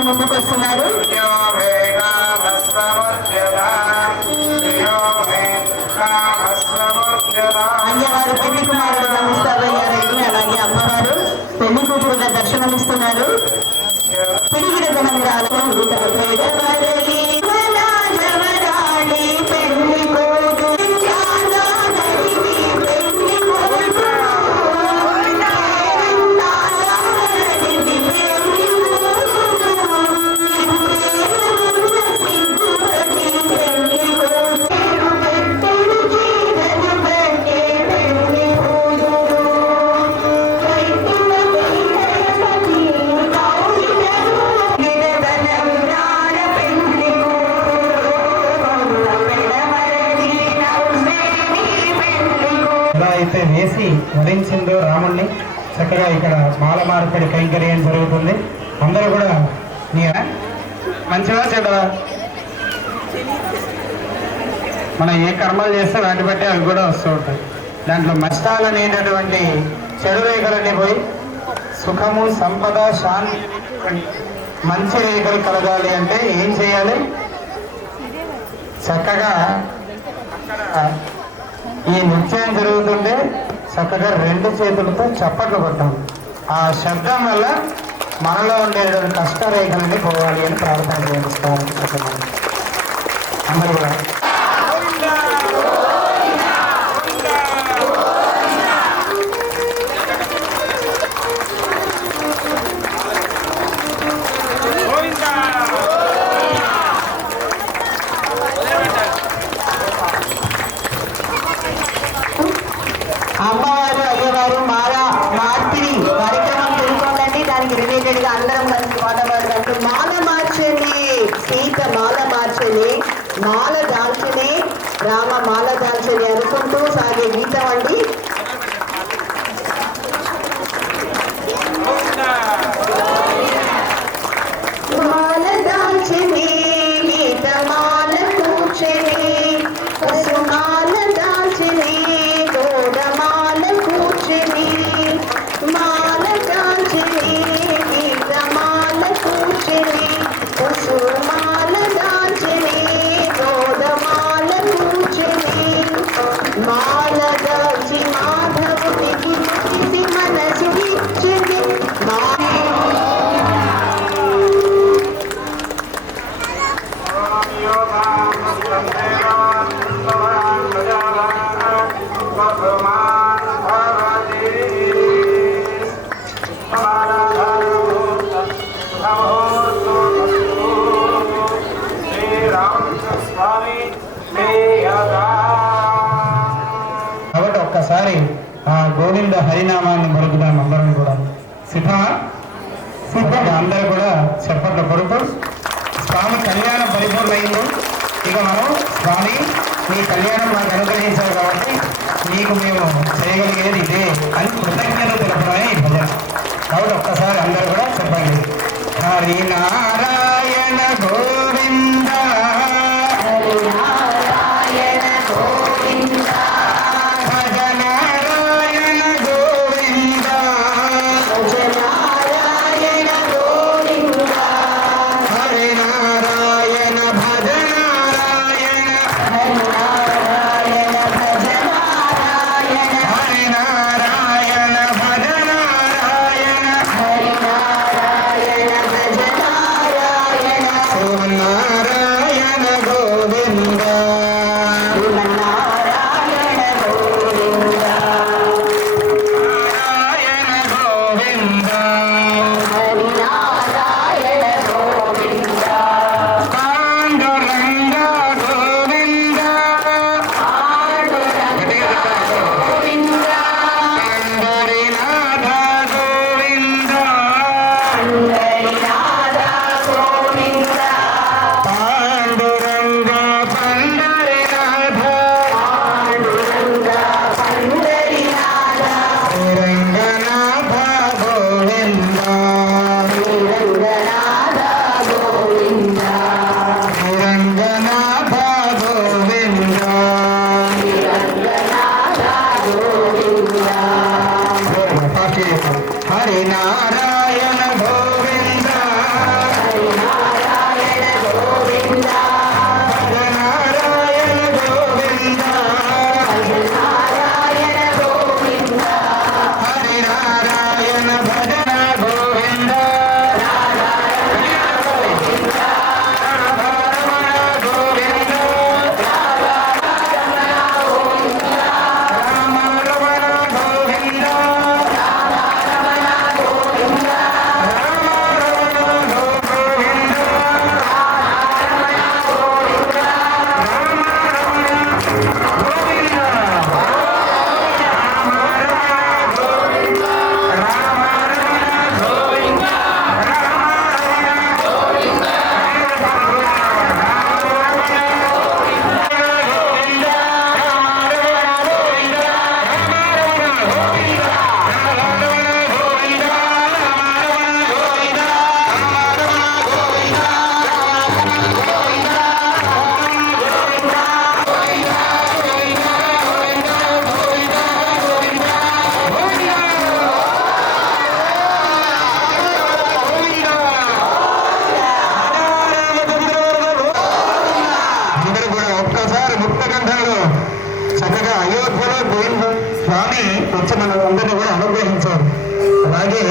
ముందుకు వస్తున్నారు. అయ్యవారు పెళ్లి కుమారుడు గమనిస్తారయ్యారండి. అలాగే అమ్మవారు పెళ్లి కూతురుగా దర్శనమిస్తున్నారు. తిరిగిన దినంగాలు అయితే వేసి వరించిందో రాముణ్ణి చక్కగా ఇక్కడ మాల మార్పిడి కైంకర్యం జరుగుతుంది. అందరూ కూడా మంచిగా చెడ్డదా మనం ఏ కర్మలు చేస్తే వాటి బట్టి అవి కూడా వస్తూ ఉంటాయి. దాంట్లో నష్టాలు అనేటటువంటి చెడు రేఖలన్నీ పోయి సుఖము సంపద శాంతి మంచి రేఖలు కలగాలి అంటే ఏం చేయాలి? చక్కగా ఈ నృత్యం జరుగుతుంటే చక్కగా రెండు చేతులతో చప్పట్లు కొట్టాలి. ఆ శబ్దం వల్ల మనలో ఉండేటువంటి కష్టరేఖలన్నీ పోవాలి అని ప్రార్థన చేస్తామని చెప్పండి. అందరూ కూడా అమ్మ సీత మాల మార్చని మాల దాల్చని రామ మాల దాల్చని అనుకుంటూ సాగే గీతం అండి. మాల దాల్చని గీత మాల కూర్చని పసుమాల దాల్చని గోడమాల కూర్చని మాల దాల్చని గీత మాల కూర్చని పసుమాల దాల్చని గోడమాల కూర్చని మాల దాల్చి మాధవునికి ముక్తి మనసు ఇచ్చని కాబట్టి ఒక్కసారి ఆ గోవింద హరినామాన్ని పలుకుదాం అందరం కూడా. సిద్ధమా? అందరూ కూడా చెప్పట్లు కొడుతూ స్వామి కళ్యాణం పరిపూర్ణమైంది. ఇక మనం స్వామి మీ కళ్యాణం మాకు అనుగ్రహించారు కాబట్టి మీకు మేము చేయగలిగేది ఇదే అని కృతజ్ఞత తెలపడమే ఈ భజన. కాబట్టి ఒక్కసారి అందరూ కూడా చెప్పండి. హరి నారాయణ గోవింద హరి నారాయణ గోవింద భజ నారాయణ గోవింద భజ నారాయణ గోవింద హరి నారాయణ భజ నారాయణ హరి నారాయణ భజ నారాయణ హరి నారాయణ భజ నారాయణ హరి నారాయణ భజ నారాయణ శ్రీమన్నారాయణ గోవింద శ్రీమన్నారాయణ గోవింద నారాయణ గోవింద హరి నారాయణ గోవింద పాండురంగ గోవింద పాండురంగ గోవింద పండరీనాథ గోవింద పండరీనాథ గోవింద పాండురంగ పండరీనాథ పాండురంగ పండరీనాథ శ్రీరంగనాథ గోవింద శ్రీరంగనాథ గోవింద శ్రీరంగనాథ గోవింద శ్రీరంగనాథ గోవింద హరి నారాయణ గోవింద హరి నారాయణ గోవింద భజ నారాయణ గోవింద భజ నారాయణ గోవింద హరి నారాయణ భజన గోవింద నారాయణ గోవింద రమణ గోవింద రామ రమణ గోవింద అందరూ కూడా ఒక్కసారి ముక్త కంఠంలో చక్కగా అయోధ్యలో గోవింద స్వామి వచ్చి మన అందరినీ కూడా అనుగ్రహించారు. అలాగే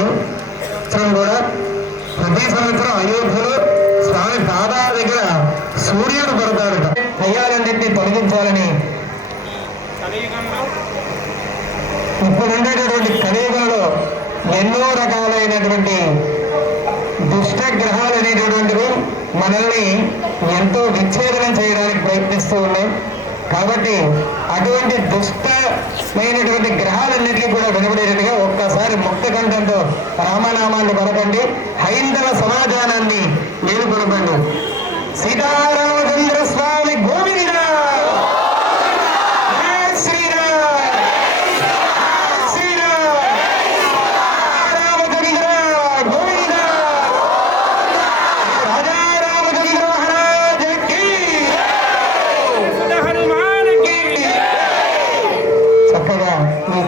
సంవత్సరం కూడా ప్రతి సంవత్సరం అయోధ్యలో స్వామి పాదాల దగ్గర సూర్యుడు పడతాడట. దయ్యాలన్నింటినీ తొలగించాలని ఇప్పుడు ఉండేటటువంటి కలియుగంలో ఎన్నో రకాలైనటువంటి దుష్ట గ్రహాలు అనేటటువంటివి మనల్ని ఎంతో విచ్ఛేదనం చేయడానికి ప్రయత్నిస్తూ ఉన్నాయి. కాబట్టి అటువంటి దుష్టమైనటువంటి గ్రహాలన్నింటినీ కూడా వెలువడేటట్టుగా ఒక్కసారి ముక్త కంఠంతో రామనామాన్ని పలకండి. హైందవ సమాజానాన్ని మేలుకొలపండి. సీతారామచంద్ర స్వామి గోవింద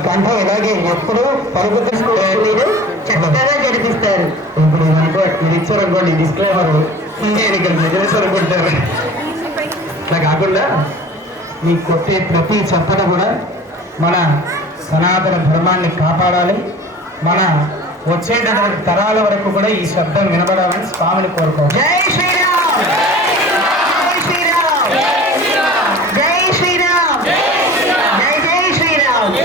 కంఠం ఇలాగే ఎప్పుడు పరుగు మీరు చక్కగా గడిపిస్తారు. ఇప్పుడు ఇది ఇచ్చారనుకోండి డిస్క్లైమర్ ఇక్కడ నిజమేశ్వరం కొట్టారు. అట్లా కాకుండా మీ కొట్టే ప్రతి చప్పట కూడా మన సనాతన ధర్మాన్ని కాపాడాలి, మన వచ్చేటటువంటి తరాల వరకు కూడా ఈ శబ్దం వినబడాలని స్వామిని కోరుకోవాలి. జై శ్రీరామ్, జై శ్రీరామ్, జై శ్రీరామ్, జై జై శ్రీరామ్.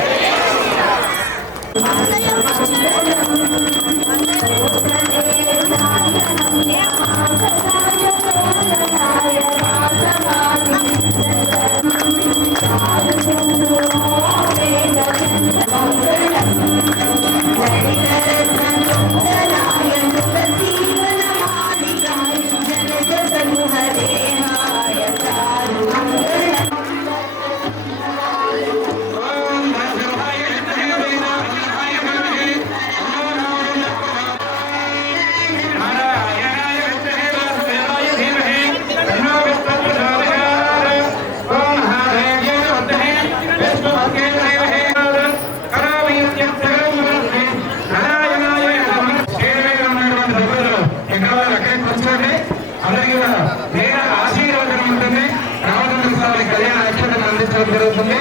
జరుగుతుంది.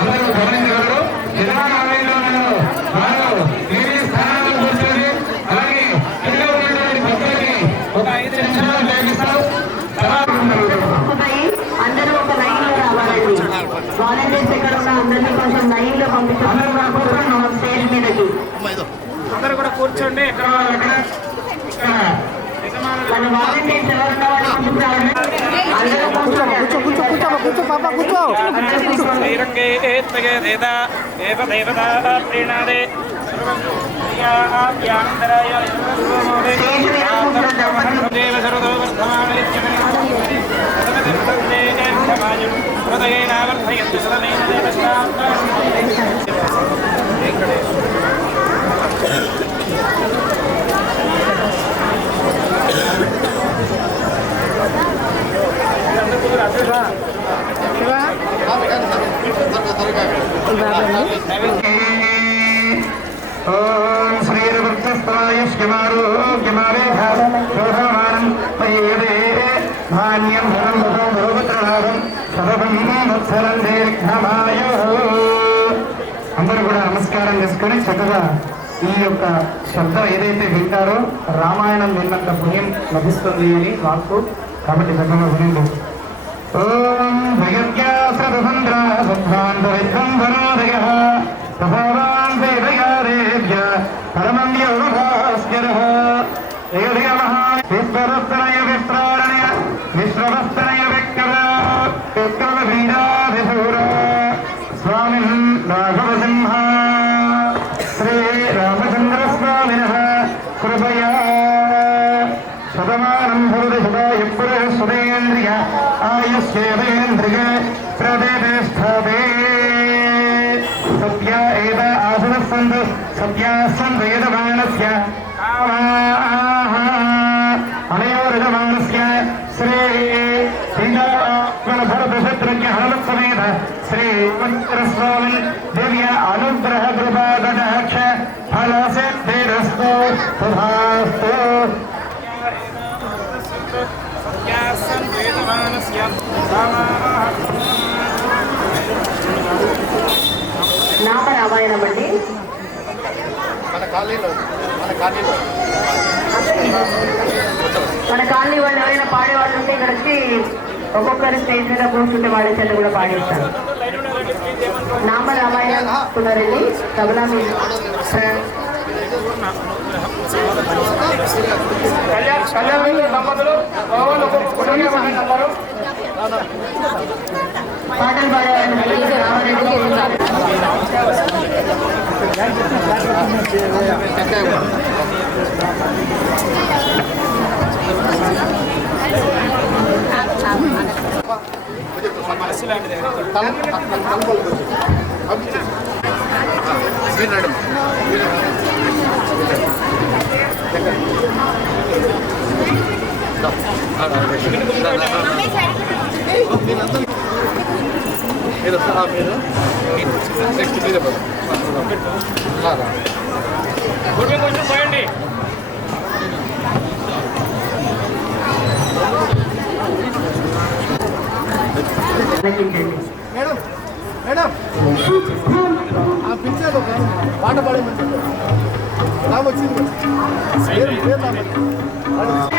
అందరూ గమనించగలరు. విధానాలయంలో వారు ఏ స్థానాల్లో కూర్చొని అలాగే కింద ఉన్నటువంటి భక్తులకి ఒక 5 నిమిషాలు ఉపయోగిస్తారు. అందరూ ఒక లైన్ లో రావాలండి. వాలంటీర్స్ ఎక్కడ ఉన్నా అందరినీ కొంచెం లైన్ లో పంపించారు. స్టేజ్ మీదకి అందరూ కూడా కూర్చోండి. ఎక్కడ మన వాలంటీర్స్ ఎవరున్నా వాళ్ళు కొంచెం రావాలి. అందరూ కూర్చో. శ్రీరంగే దేవతా ప్రీణాదే ఓం శ్రీరవృత్తస్పాయమారోగ్యమారేధానం ధాన్యం ధనం భోగత్రలాభం సదపం వత్సరం దీర్ఘమాయు. అందరూ కూడా నమస్కారం చేసుకొని చక్కగా ఈ యొక్క శబ్దం ఏదైతే వింటారో రామాయణం విన్నంత పుణ్యం లభిస్తుంది అని వాక్కు. కాబట్టి చక్కగా వినండి. ఓం భయజ్ఞాసంద్ర సద్భాంతరిద్వంధనాదయ ప్రభావాన్ వేదయారేభ్య పరమంద్యోభాస్కర ఏదయ మహా విశ్వరస్తనయ విప్రారణయ విశ్వవస్తనయ విక్ర విక్రమ వీరాధిశూర స్వామిన్ రాఘవసింహ శ్రీ రామచంద్ర స్వామినః కృపయా శతమానం భవతి శతాయు పురుషేంద్రియ ఆయుష్యేంద్రియ ప్రతిష్టతే. సత్య ఏద ఆసనస్సంతు సత్యాస్సంతు యజమానస్య కామాః అనయోరజమానస్య శ్రీ భరతశత్రుఘ్న హనుమత్సమేత శ్రీ మంత్రస్వామి దివ్య అనుగ్రహ కృపాకటాక్ష ఫలసిద్ధిరస్తు తథాస్తు. నామ రామాయణం అండి. మన కాలనీ వాళ్ళు ఎవరైనా పాడేవాళ్ళు ఉంటే ఇక్కడ వచ్చి ఒక్కొక్కరి స్టేజ్ మీద కూర్చుంటే వాళ్ళ చేత కూడా పాడిస్తారు. నామ రామాయణం ఉన్నారండి. తబలా మీద పాటలు పాడేవాళ్ళు రామారెడ్డి. కొంచెం పోయండి. మేడం మేడం ఆ పిక్చర్ పాట పాడేమంటే నాకు వచ్చింది మనసు